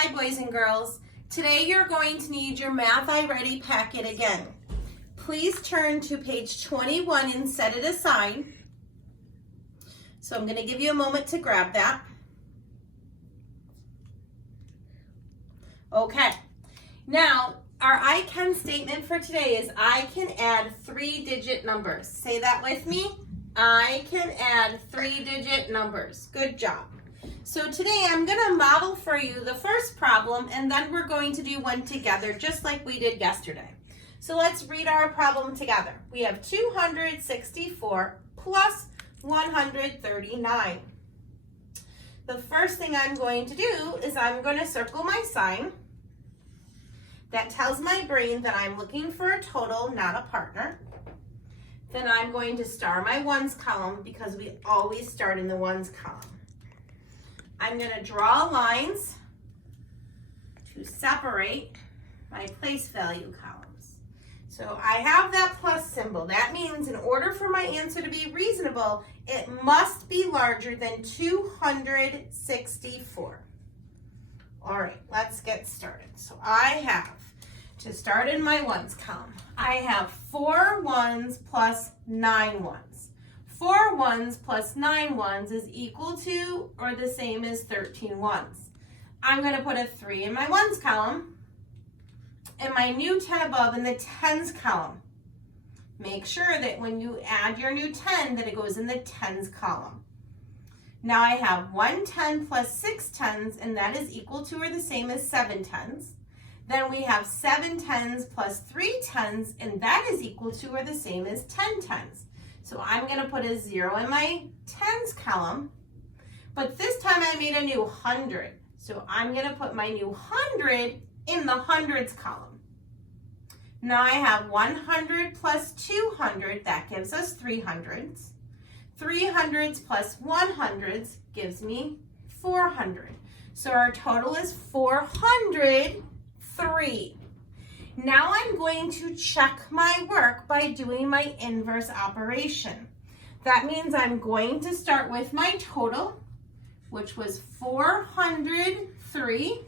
Hi boys and girls. Today you're going to need your Math I Ready packet again. Please turn to page 21 and set it aside. So I'm going to give you a moment to grab that. Okay, now our I can statement for today is I can add 3-digit numbers. Say that with me. I can add 3-digit numbers. Good job. So today I'm going to model for you the first problem, and then we're going to do one together just like we did yesterday. So let's read our problem together. We have 264 plus 139. The first thing I'm going to do is I'm going to circle my sign. That tells my brain that I'm looking for a total, not a partner. Then I'm going to star my ones column because we always start in the ones column. I'm going to draw lines to separate my place value columns. So I have that plus symbol. That means in order for my answer to be reasonable, it must be larger than 264. All right, let's get started. So I have, to start in my ones column, I have 4 ones plus 9 ones. 4 ones plus 9 ones is equal to or the same as 13 ones. I'm going to put a 3 in my ones column and my new 10 above in the tens column. Make sure that when you add your new 10 that it goes in the tens column. Now I have 1 10 plus 6 tens, and that is equal to or the same as 7 tens. Then we have 7 tens plus 3 tens, and that is equal to or the same as 10 tens. So I'm going to put a 0 in my tens column, but this time I made a new 100. So I'm going to put my new 100 in the hundreds column. Now I have 100 plus 200, that gives us 300s. 300s plus 100s gives me 400. So our total is 403. Now I'm going to check my work by doing my inverse operation. That means I'm going to start with my total, which was 403,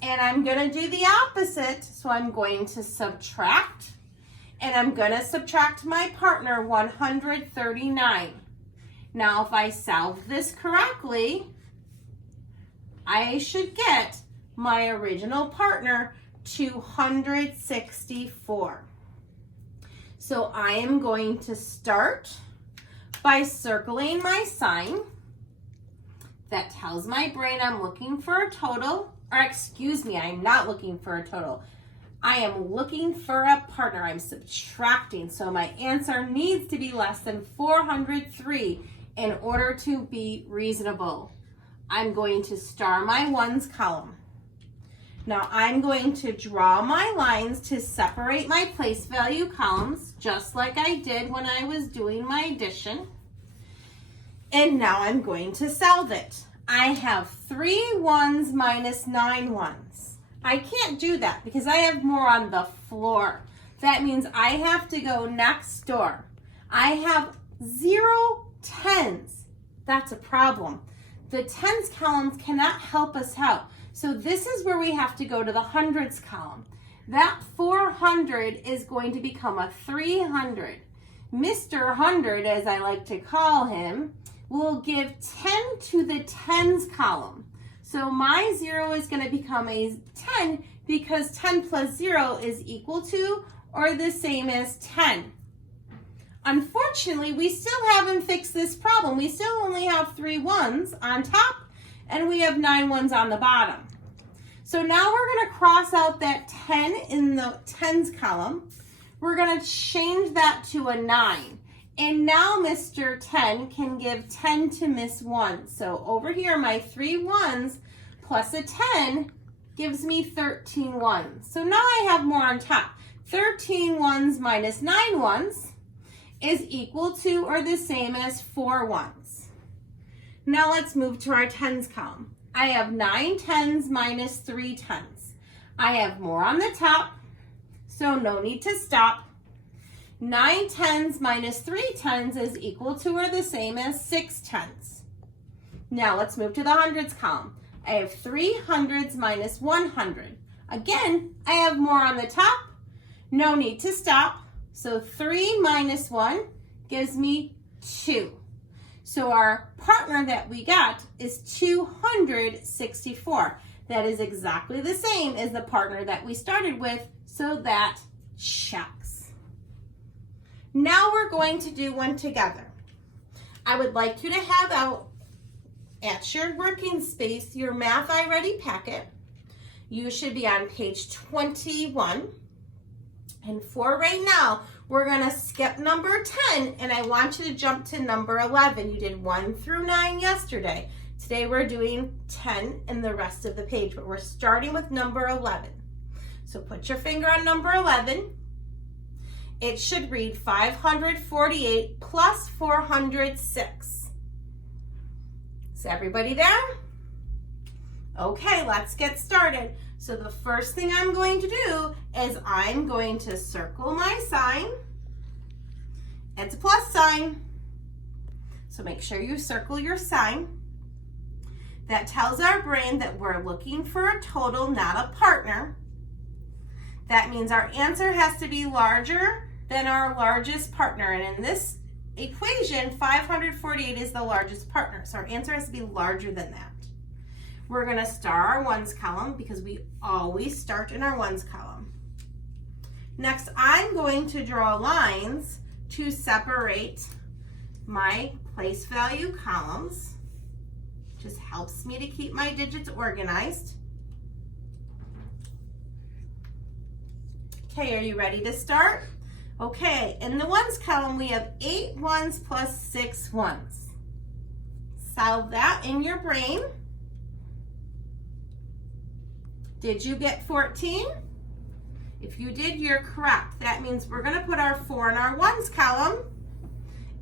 and I'm going to do the opposite. So I'm going to subtract, and I'm going to subtract my partner, 139. Now if I solve this correctly, I should get my original partner 264. So I am going to start by circling my sign. That tells my brain I'm looking for a total, or excuse me, I'm not looking for a total. I am looking for a partner. I'm subtracting, so my answer needs to be less than 403 in order to be reasonable. I'm going to star my ones column. Now I'm going to draw my lines to separate my place value columns, just like I did when I was doing my addition. And now I'm going to solve it. I have 3 ones minus 9 ones. I can't do that because I have more on the floor. That means I have to go next door. I have 0 tens. That's a problem. The tens columns cannot help us out. So this is where we have to go to the hundreds column. That 400 is going to become a 300. Mr. 100, as I like to call him, will give 10 to the tens column. So my 0 is going to become a 10 because 10 plus 0 is equal to or the same as 10. Unfortunately, we still haven't fixed this problem. We still only have 3 ones on top, and we have 9 ones on the bottom. So now we're going to cross out that 10 in the tens column. We're going to change that to a 9. And now Mr. 10 can give 10 to Miss 1. So over here, my 3 ones plus a 10 gives me 13 ones. So now I have more on top. 13 ones minus 9 ones is equal to or the same as 4 ones. Now let's move to our tens column. I have 9 tens minus 3 tens. I have more on the top, so no need to stop. 9 tens minus 3 tens is equal to or the same as 6 tens. Now let's move to the hundreds column. I have 3 hundreds minus 100. Again, I have more on the top. No need to stop. So 3 minus 1 gives me 2. So our partner that we got is 264. That is exactly the same as the partner that we started with, so that checks. Now we're going to do one together. I would like you to have out at your working space your Math I Ready packet. You should be on page 21. And for right now, we're going to skip number 10, and I want you to jump to number 11. You did 1 through 9 yesterday. Today we're doing 10 and the rest of the page, but we're starting with number 11. So put your finger on number 11. It should read 548 plus 406. Is everybody there? Okay, let's get started. So the first thing I'm going to do is I'm going to circle my sign. It's a plus sign. So make sure you circle your sign. That tells our brain that we're looking for a total, not a partner. That means our answer has to be larger than our largest partner. And in this equation, 548 is the largest partner. So our answer has to be larger than that. We're going to star our ones column because we always start in our ones column. Next, I'm going to draw lines to separate my place value columns. Just helps me to keep my digits organized. Okay, are you ready to start? Okay, in the ones column, we have 8 ones plus 6 ones. Solve that in your brain. Did you get 14? If you did, you're correct. That means we're going to put our 4 in our ones column,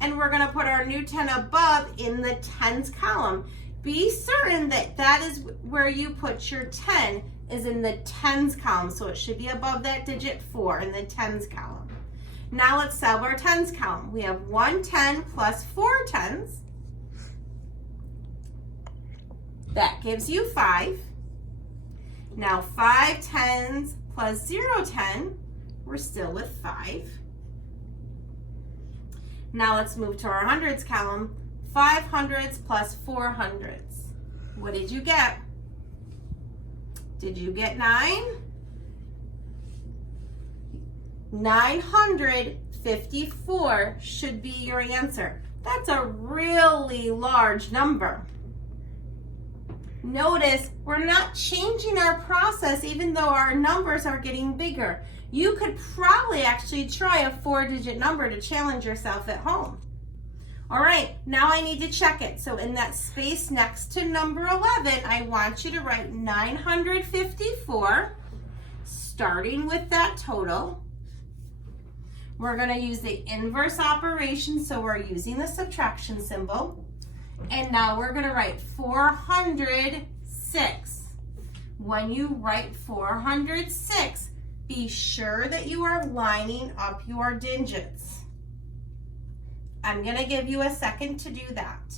and we're going to put our new 10 above in the tens column. Be certain that that is where you put your 10 is in the tens column, so it should be above that digit 4 in the tens column. Now let's solve our tens column. We have 1 10 plus 4 tens. That gives you 5. Now 5 tens plus 0 10, we're still with 5. Now let's move to our hundreds column. 5 hundreds plus 4 hundreds. What did you get? Did you get 9? 954 should be your answer. That's a really large number. Notice we're not changing our process even though our numbers are getting bigger. You could probably actually try a 4-digit number to challenge yourself at home. All right, now I need to check it. So in that space next to number 11, I want you to write 954, starting with that total. We're going to use the inverse operation, so we're using the subtraction symbol. And now we're going to write 406. When you write 406, be sure that you are lining up your digits. I'm going to give you a second to do that.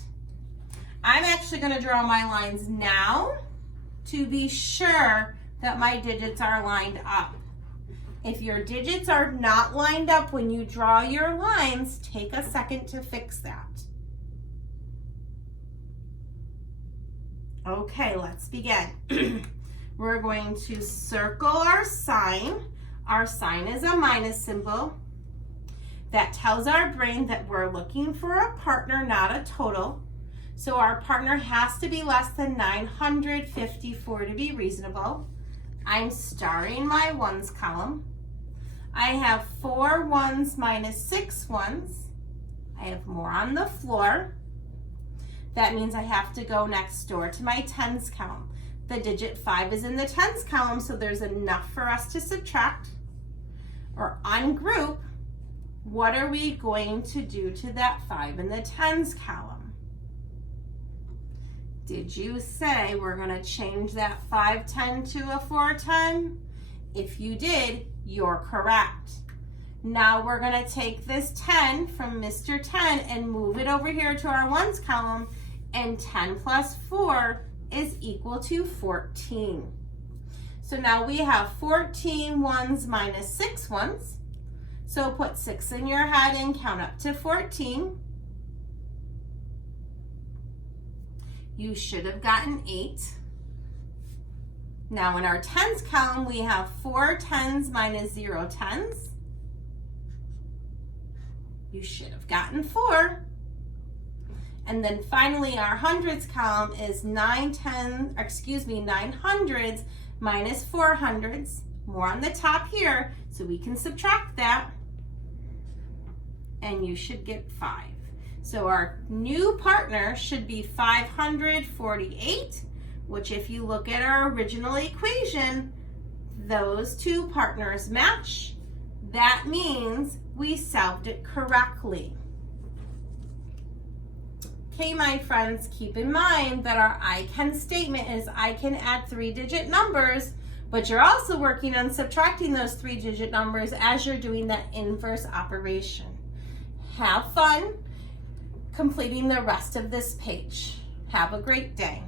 I'm actually going to draw my lines now to be sure that my digits are lined up. If your digits are not lined up when you draw your lines, take a second to fix that. Okay, let's begin. We're going to circle our sign. Our sign is a minus symbol. That tells our brain that we're looking for a partner, not a total. So our partner has to be less than 954 to be reasonable. I'm starring my ones column. I have 4 ones minus 6 ones. I have more on the floor. That means I have to go next door to my tens column. The digit 5 is in the tens column, so there's enough for us to subtract or ungroup. What are we going to do to that 5 in the tens column? Did you say we're going to change that 510 to a 410? If you did, you're correct. Now we're going to take this 10 from Mr. 10 and move it over here to our ones column, and 10 plus 4 is equal to 14. So now we have 14 ones minus 6 ones. So put 6 in your head and count up to 14. You should have gotten 8. Now in our tens column, we have 4 tens minus 0 tens. You should have gotten 4. And then finally, our hundreds column is 9 hundreds minus 4 hundreds. More on the top here, so we can subtract that. And you should get 5. So our new partner should be 548, which if you look at our original equation, those two partners match. That means we solved it correctly. Okay, my friends, keep in mind that our I can statement is I can add 3-digit numbers, but you're also working on subtracting those 3-digit numbers as you're doing that inverse operation. Have fun completing the rest of this page. Have a great day.